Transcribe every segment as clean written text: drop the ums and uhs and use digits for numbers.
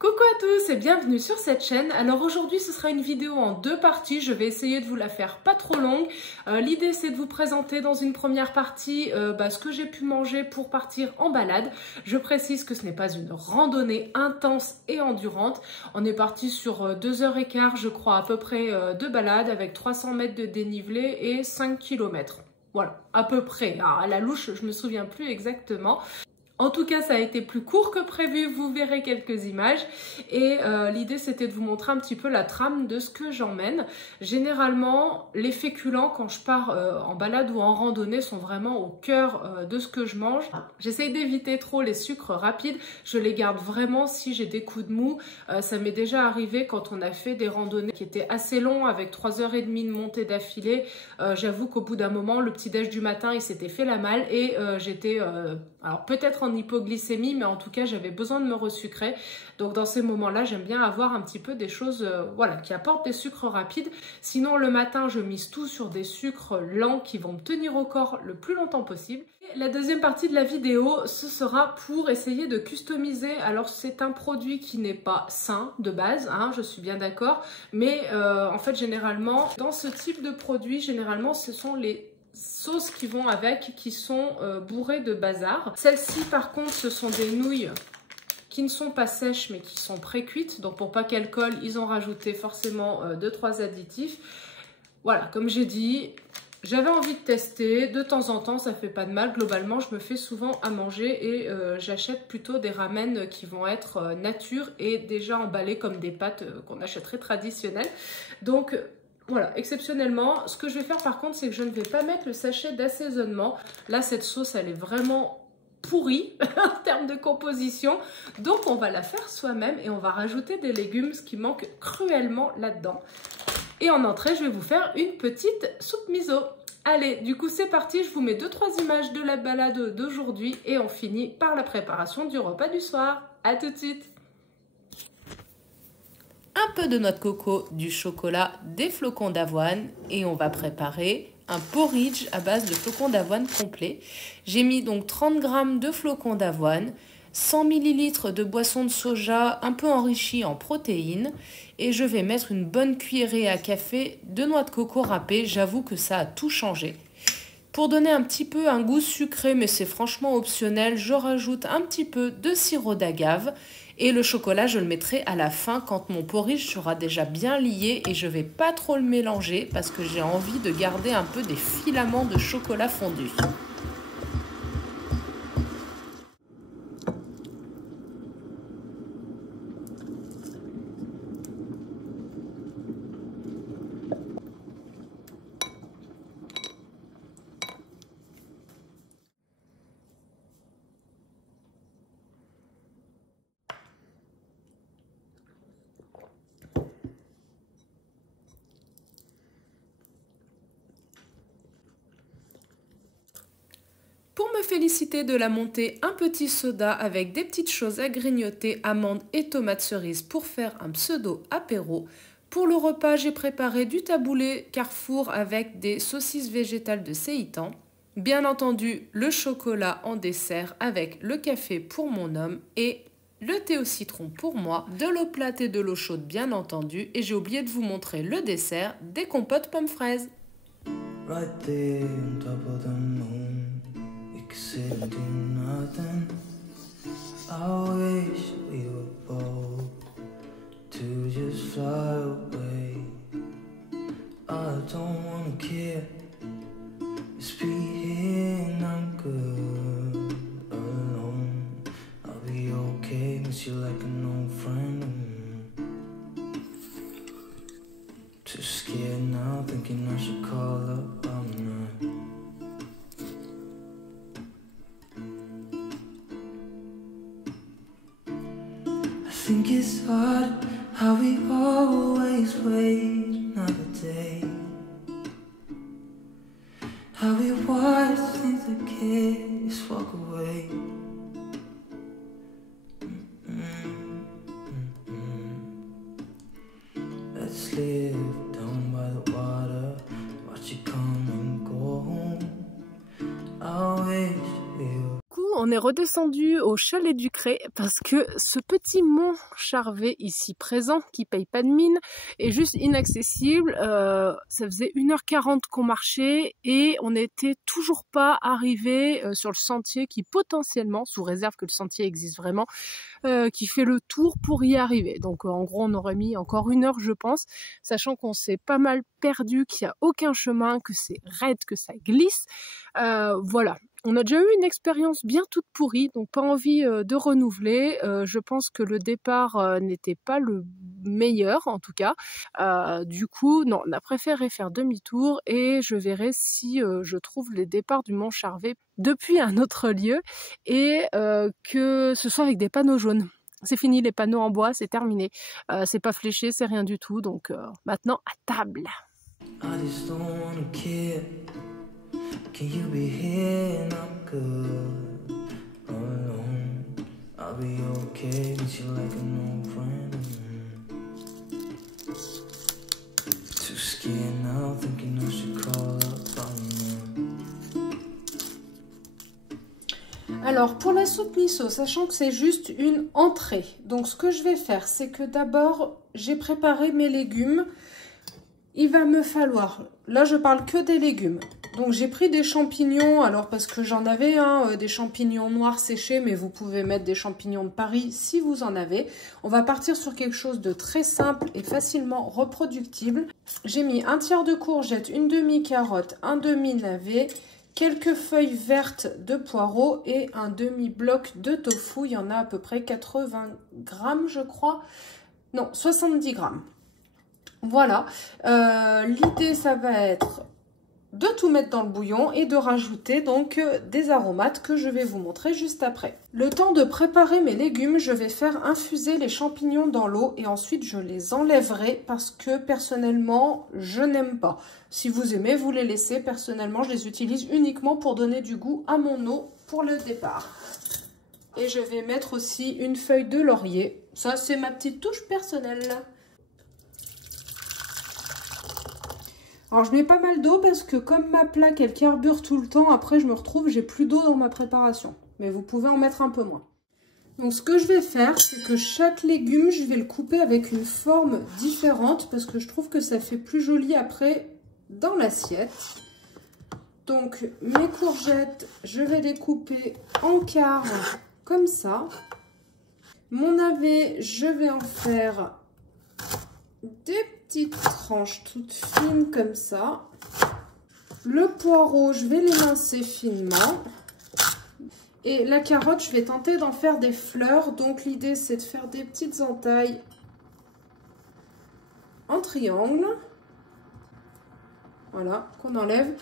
Coucou à tous et bienvenue sur cette chaîne. Alors aujourd'hui ce sera une vidéo en deux parties, je vais essayer de vous la faire pas trop longue. L'idée c'est de vous présenter dans une première partie ce que j'ai pu manger pour partir en balade. Je précise que ce n'est pas une randonnée intense et endurante. On est parti sur 2h15 je crois à peu près de balade avec 300 mètres de dénivelé et 5 km. Voilà, à peu près. Alors, à la louche, je me souviens plus exactement. En tout cas, ça a été plus court que prévu, vous verrez quelques images. Et l'idée, c'était de vous montrer un petit peu la trame de ce que j'emmène. Généralement, les féculents, quand je pars en balade ou en randonnée, sont vraiment au cœur de ce que je mange. J'essaye d'éviter trop les sucres rapides. Je les garde vraiment si j'ai des coups de mou. Ça m'est déjà arrivé quand on a fait des randonnées qui étaient assez longs, avec 3h30 de montée d'affilée. J'avoue qu'au bout d'un moment, le petit-déj du matin, il s'était fait la malle et j'étais... alors peut-être en hypoglycémie, mais en tout cas j'avais besoin de me resucrer. Donc dans ces moments-là, j'aime bien avoir un petit peu des choses voilà, qui apportent des sucres rapides. Sinon le matin, je mise tout sur des sucres lents qui vont me tenir au corps le plus longtemps possible. Et la deuxième partie de la vidéo, ce sera pour essayer de customiser. Alors c'est un produit qui n'est pas sain de base, hein, je suis bien d'accord, mais en fait généralement, dans ce type de produit, généralement ce sont les sauces qui vont avec, qui sont bourrées de bazar. Celles-ci par contre ce sont des nouilles qui ne sont pas sèches mais qui sont pré-cuites, donc pour pas qu'elles collent ils ont rajouté forcément 2-3 additifs. Voilà, comme j'ai dit, j'avais envie de tester, de temps en temps ça fait pas de mal. Globalement je me fais souvent à manger et j'achète plutôt des ramen qui vont être nature et déjà emballés comme des pâtes qu'on achèterait traditionnelles. Donc voilà, exceptionnellement, ce que je vais faire par contre, c'est que je ne vais pas mettre le sachet d'assaisonnement. Là, cette sauce, elle est vraiment pourrie en termes de composition. Donc, on va la faire soi-même et on va rajouter des légumes, ce qui manque cruellement là-dedans. Et en entrée, je vais vous faire une petite soupe miso. Allez, du coup, c'est parti. Je vous mets 2-3 images de la balade d'aujourd'hui et on finit par la préparation du repas du soir. À tout de suite. Un peu de noix de coco, du chocolat, des flocons d'avoine et on va préparer un porridge à base de flocons d'avoine complet. J'ai mis donc 30 g de flocons d'avoine, 100 ml de boisson de soja un peu enrichie en protéines et je vais mettre une bonne cuillerée à café de noix de coco râpée. J'avoue que ça a tout changé. Pour donner un petit peu un goût sucré, mais c'est franchement optionnel, je rajoute un petit peu de sirop d'agave. Et le chocolat, je le mettrai à la fin quand mon porridge sera déjà bien lié et je ne vais pas trop le mélanger parce que j'ai envie de garder un peu des filaments de chocolat fondu. Pour me féliciter de la montée, un petit soda avec des petites choses à grignoter, amandes et tomates cerises pour faire un pseudo apéro. Pour le repas, j'ai préparé du taboulé Carrefour avec des saucisses végétales de séitan. Bien entendu, le chocolat en dessert avec le café pour mon homme et le thé au citron pour moi, de l'eau plate et de l'eau chaude bien entendu. Et j'ai oublié de vous montrer le dessert, des compotes pommes fraises. Right there on top of the moon. Sit and do nothing. I wish we were bold to just fly away. I don't wanna care. Just be here and I'm good alone. I'll be okay, miss you like an old friend. Too scared now, thinking I should call up. I'm not. I think it's hard how we always wait another day, how we watch things that kids walk away. Let's live down by the water, watch it come and go home. I wish we were... On on est redescendu au chalet du Cré parce que ce petit mont Charvet ici présent, qui paye pas de mine, est juste inaccessible. Ça faisait 1h40 qu'on marchait et on n'était toujours pas arrivé sur le sentier qui potentiellement, sous réserve que le sentier existe vraiment, qui fait le tour pour y arriver. Donc en gros on aurait mis encore 1 heure je pense, sachant qu'on s'est pas mal perdu, qu'il n'y a aucun chemin, que c'est raide, que ça glisse. Voilà. On a déjà eu une expérience bien toute pourrie, donc pas envie de renouveler. Je pense que le départ n'était pas le meilleur en tout cas. Du coup, non, on a préféré faire demi-tour et je verrai si je trouve les départs du Mont Charvet depuis un autre lieu et que ce soit avec des panneaux jaunes. C'est fini, les panneaux en bois, c'est terminé. C'est pas fléché, c'est rien du tout, donc maintenant à table. Can you be here and I'm good alone? I'll be okay with you like an old friend. Too scared now, thinking I should call up on you. Alors pour la soupe miso, sachant que c'est juste une entrée, donc ce que je vais faire, c'est que d'abord j'ai préparé mes légumes. Il va me falloir, là je parle que des légumes. Donc j'ai pris des champignons, alors parce que j'en avais des champignons noirs séchés, mais vous pouvez mettre des champignons de Paris si vous en avez. On va partir sur quelque chose de très simple et facilement reproductible. J'ai mis un tiers de courgette, une demi-carotte, un demi-navet, quelques feuilles vertes de poireaux et un demi-bloc de tofu. Il y en a à peu près 80 grammes je crois, non 70 grammes. Voilà, l'idée ça va être de tout mettre dans le bouillon et de rajouter donc des aromates que je vais vous montrer juste après. Le temps de préparer mes légumes, je vais faire infuser les champignons dans l'eau et ensuite je les enlèverai parce que personnellement je n'aime pas. Si vous aimez, vous les laissez. Personnellement, je les utilise uniquement pour donner du goût à mon eau pour le départ. Et je vais mettre aussi une feuille de laurier. Ça, c'est ma petite touche personnelle. Alors je mets pas mal d'eau parce que comme ma plaque elle carbure tout le temps, après je me retrouve, j'ai plus d'eau dans ma préparation. Mais vous pouvez en mettre un peu moins. Donc ce que je vais faire, c'est que chaque légume, je vais le couper avec une forme différente parce que je trouve que ça fait plus joli après dans l'assiette. Donc mes courgettes, je vais les couper en quarts comme ça. Mon navet, je vais en faire des petites tranches toutes fines comme ça. Le poireau, je vais l'émincer finement. Et la carotte, je vais tenter d'en faire des fleurs. Donc l'idée, c'est de faire des petites entailles en triangle. Voilà, qu'on enlève.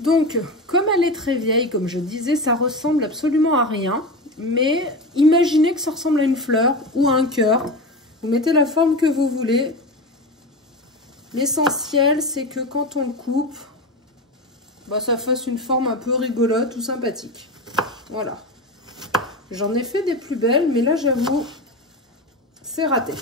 Donc, comme elle est très vieille, comme je disais, ça ressemble absolument à rien. Mais imaginez que ça ressemble à une fleur ou à un cœur. Vous mettez la forme que vous voulez. L'essentiel, c'est que quand on le coupe, bah, ça fasse une forme un peu rigolote ou sympathique. Voilà. J'en ai fait des plus belles, mais là, j'avoue, c'est raté.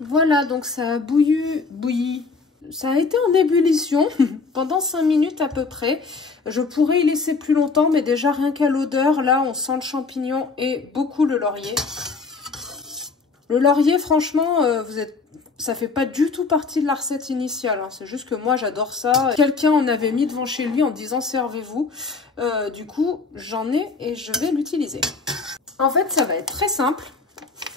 Voilà, donc ça a bouilli. Ça a été en ébullition pendant 5 minutes à peu près. Je pourrais y laisser plus longtemps, mais déjà rien qu'à l'odeur, là, on sent le champignon et beaucoup le laurier. Le laurier, franchement, ça fait pas du tout partie de la recette initiale. Hein. C'est juste que moi, j'adore ça. Quelqu'un en avait mis devant chez lui en disant « servez-vous ». Du coup, j'en ai et je vais l'utiliser. En fait, ça va être très simple.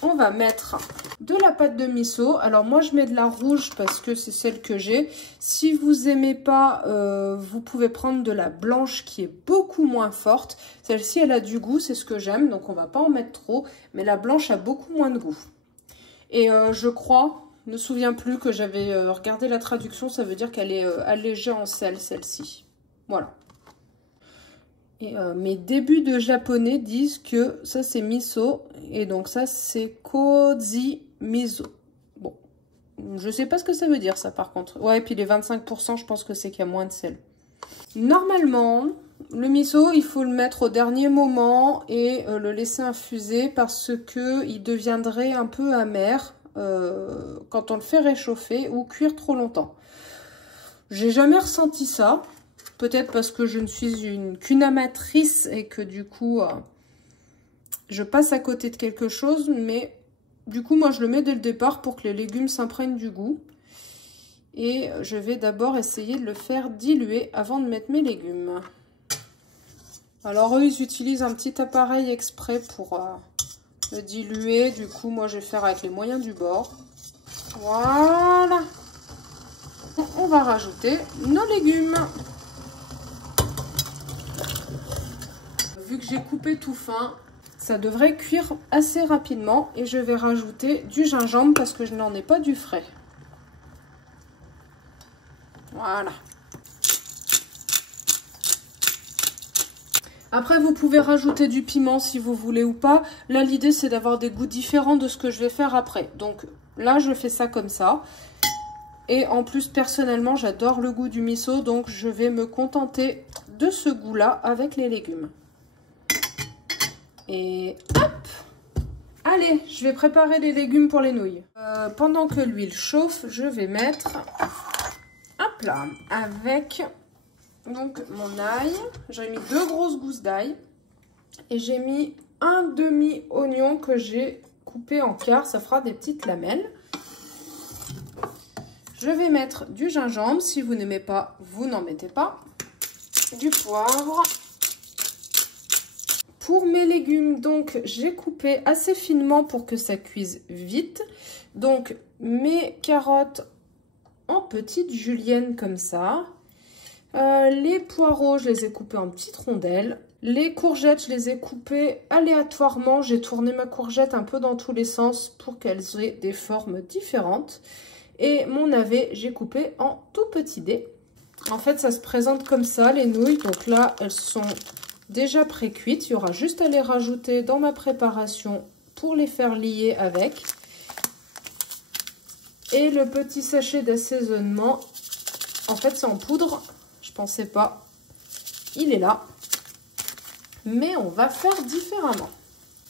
On va mettre de la pâte de miso. Alors moi, je mets de la rouge parce que c'est celle que j'ai. Si vous aimez pas, vous pouvez prendre de la blanche qui est beaucoup moins forte. Celle-ci, elle a du goût, c'est ce que j'aime. Donc, on va pas en mettre trop. Mais la blanche a beaucoup moins de goût. Et je crois, je ne me souviens plus que j'avais regardé la traduction. Ça veut dire qu'elle est allégée en sel, celle-ci. Voilà. Et mes débuts de japonais disent que ça c'est miso et donc ça c'est koji miso. Bon, je sais pas ce que ça veut dire ça par contre. Ouais, et puis les 25%, je pense que c'est qu'il y a moins de sel. Normalement, le miso, il faut le mettre au dernier moment et le laisser infuser parce que il deviendrait un peu amer quand on le fait réchauffer ou cuire trop longtemps. J'ai jamais ressenti ça. Peut-être parce que je ne suis qu'une amatrice et que du coup, je passe à côté de quelque chose. Mais du coup, moi, je le mets dès le départ pour que les légumes s'imprègnent du goût. Et je vais d'abord essayer de le faire diluer avant de mettre mes légumes. Alors, eux, ils utilisent un petit appareil exprès pour le diluer. Du coup, moi, je vais faire avec les moyens du bord. Voilà. On va rajouter nos légumes. Vu que j'ai coupé tout fin, ça devrait cuire assez rapidement. Et je vais rajouter du gingembre parce que je n'en ai pas du frais. Voilà. Après, vous pouvez rajouter du piment si vous voulez ou pas. Là, l'idée, c'est d'avoir des goûts différents de ce que je vais faire après. Donc là, je fais ça comme ça. Et en plus, personnellement, j'adore le goût du miso. Donc, je vais me contenter de ce goût-là avec les légumes. Et hop! Allez, je vais préparer les légumes pour les nouilles. Pendant que l'huile chauffe, je vais mettre un plat avec donc mon ail. J'ai mis 2 grosses gousses d'ail et j'ai mis un demi-oignon que j'ai coupé en quart. Ça fera des petites lamelles. Je vais mettre du gingembre. Si vous n'aimez pas, vous n'en mettez pas. Du poivre. Pour mes légumes, donc, j'ai coupé assez finement pour que ça cuise vite. Donc, mes carottes en petites juliennes comme ça. Les poireaux, je les ai coupés en petites rondelles. Les courgettes, je les ai coupées aléatoirement. J'ai tourné ma courgette un peu dans tous les sens pour qu'elles aient des formes différentes. Et mon navet, j'ai coupé en tout petits dés. En fait, ça se présente comme ça, les nouilles. Donc là, elles sont déjà pré-cuites. Il y aura juste à les rajouter dans ma préparation pour les faire lier avec. Et le petit sachet d'assaisonnement, en fait, c'est en poudre. Je pensais pas. Il est là. Mais on va faire différemment.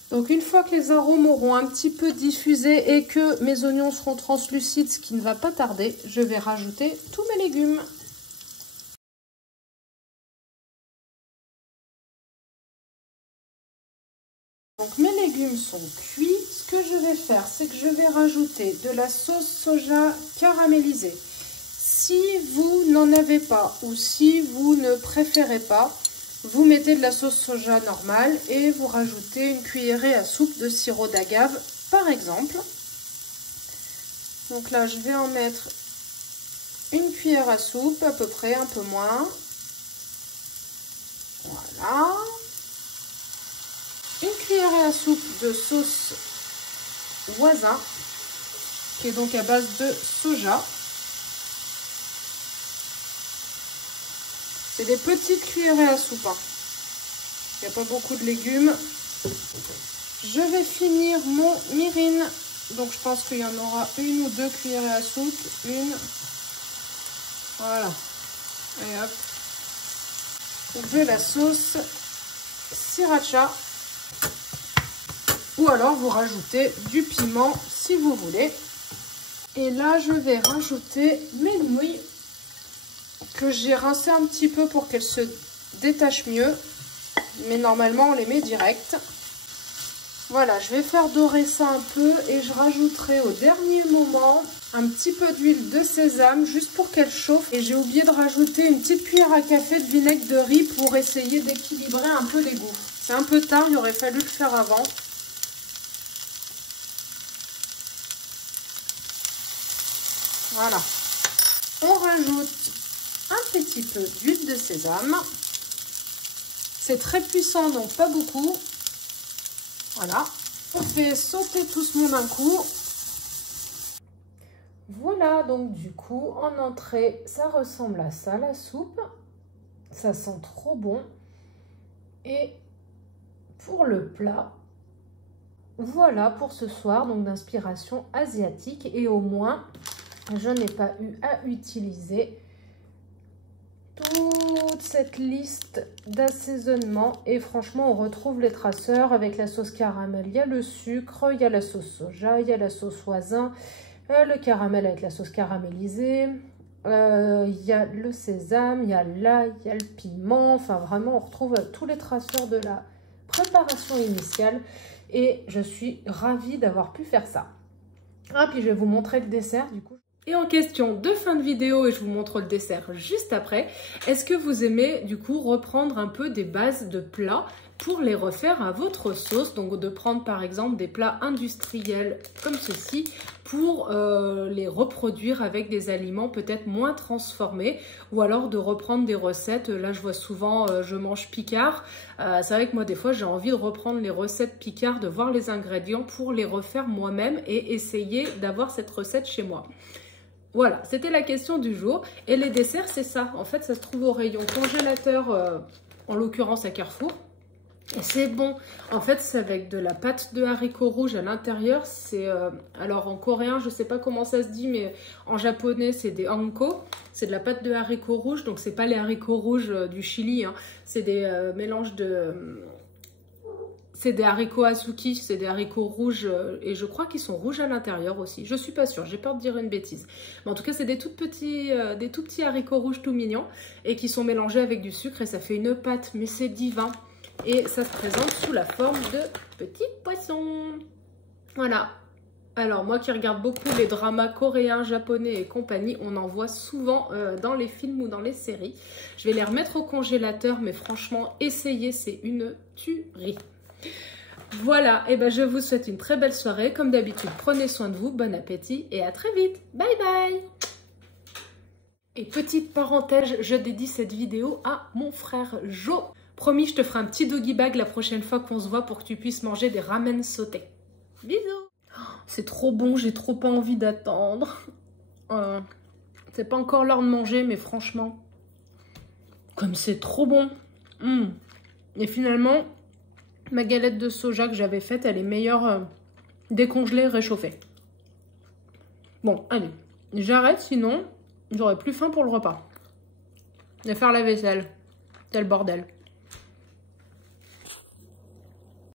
Donc, une fois que les arômes auront un petit peu diffusé et que mes oignons seront translucides, ce qui ne va pas tarder, je vais rajouter tous mes légumes. Donc, mes légumes sont cuits. Ce que je vais faire, c'est que je vais rajouter de la sauce soja caramélisée. Si vous n'en avez pas ou si vous ne préférez pas, vous mettez de la sauce soja normale et vous rajoutez une cuillerée à soupe de sirop d'agave, par exemple. Donc là, je vais en mettre une cuillère à soupe, à peu près, un peu moins. Voilà. Une cuillerée à soupe de sauce voisin, qui est donc à base de soja. C'est des petites cuillerées à soupe. Il n'y a pas beaucoup de légumes. Je vais finir mon mirin. Donc je pense qu'il y en aura une ou deux cuillerées à soupe. Une. Voilà. Et hop. De la sauce sriracha. Ou alors vous rajoutez du piment si vous voulez. Et là je vais rajouter mes nouilles que j'ai rincées un petit peu pour qu'elles se détachent mieux. Mais normalement on les met direct. Voilà, je vais faire dorer ça un peu et je rajouterai au dernier moment un petit peu d'huile de sésame juste pour qu'elle chauffe. Et j'ai oublié de rajouter une petite cuillère à café de vinaigre de riz pour essayer d'équilibrer un peu les goûts. C'est un peu tard, il aurait fallu le faire avant. Voilà. On rajoute un petit peu d'huile de sésame. C'est très puissant, donc pas beaucoup. Voilà. On fait sauter tout ce monde d'un coup. Voilà, donc du coup, en entrée, ça ressemble à ça, la soupe. Ça sent trop bon. Et pour le plat, voilà pour ce soir, donc d'inspiration asiatique. Et au moins, je n'ai pas eu à utiliser toute cette liste d'assaisonnement. Et franchement, on retrouve les traceurs avec la sauce caramel. Il y a le sucre, il y a la sauce soja, il y a la sauce voisin, le caramel avec la sauce caramélisée, Il y a le sésame, il y a l'ail, il y a le piment. Enfin, vraiment, on retrouve tous les traceurs de la préparation initiale. Et je suis ravie d'avoir pu faire ça. Ah, puis je vais vous montrer le dessert, du coup. Et en question de fin de vidéo, et je vous montre le dessert juste après, est-ce que vous aimez du coup reprendre un peu des bases de plats pour les refaire à votre sauce? Donc de prendre par exemple des plats industriels comme ceci pour les reproduire avec des aliments peut-être moins transformés, ou alors de reprendre des recettes. Là je vois souvent je mange Picard. C'est vrai que moi des fois j'ai envie de reprendre les recettes Picard, de voir les ingrédients pour les refaire moi-même et essayer d'avoir cette recette chez moi. Voilà, c'était la question du jour. Et les desserts, c'est ça. En fait, ça se trouve au rayon congélateur, en l'occurrence à Carrefour. Et c'est bon. En fait, c'est avec de la pâte de haricots rouges à l'intérieur. C'est alors en coréen, je ne sais pas comment ça se dit, mais en japonais, c'est des hanko. C'est de la pâte de haricots rouges. Donc, c'est pas les haricots rouges du Chili. Hein. C'est des mélanges de... C'est des haricots azuki, c'est des haricots rouges et je crois qu'ils sont rouges à l'intérieur aussi. Je suis pas sûre, j'ai peur de dire une bêtise. Mais en tout cas, c'est des tout petits haricots rouges tout mignons et qui sont mélangés avec du sucre et ça fait une pâte, mais c'est divin. Et ça se présente sous la forme de petits poissons. Voilà. Alors moi qui regarde beaucoup les dramas coréens, japonais et compagnie, on en voit souvent dans les films ou dans les séries. Je vais les remettre au congélateur, mais franchement, essayez, c'est une tuerie. Voilà, et ben je vous souhaite une très belle soirée. Comme d'habitude, prenez soin de vous, bon appétit et à très vite. Bye bye. Et petite parenthèse, je dédie cette vidéo à mon frère Jo. Promis, je te ferai un petit doggy bag la prochaine fois qu'on se voit pour que tu puisses manger des ramen sautés. Bisous. C'est trop bon, j'ai trop pas envie d'attendre. C'est pas encore l'heure de manger, mais franchement, comme c'est trop bon. Et finalement... Ma galette de soja que j'avais faite, elle est meilleure décongelée, réchauffée. Bon, allez, j'arrête, sinon j'aurai plus faim pour le repas. Je vais faire la vaisselle. C'est le bordel.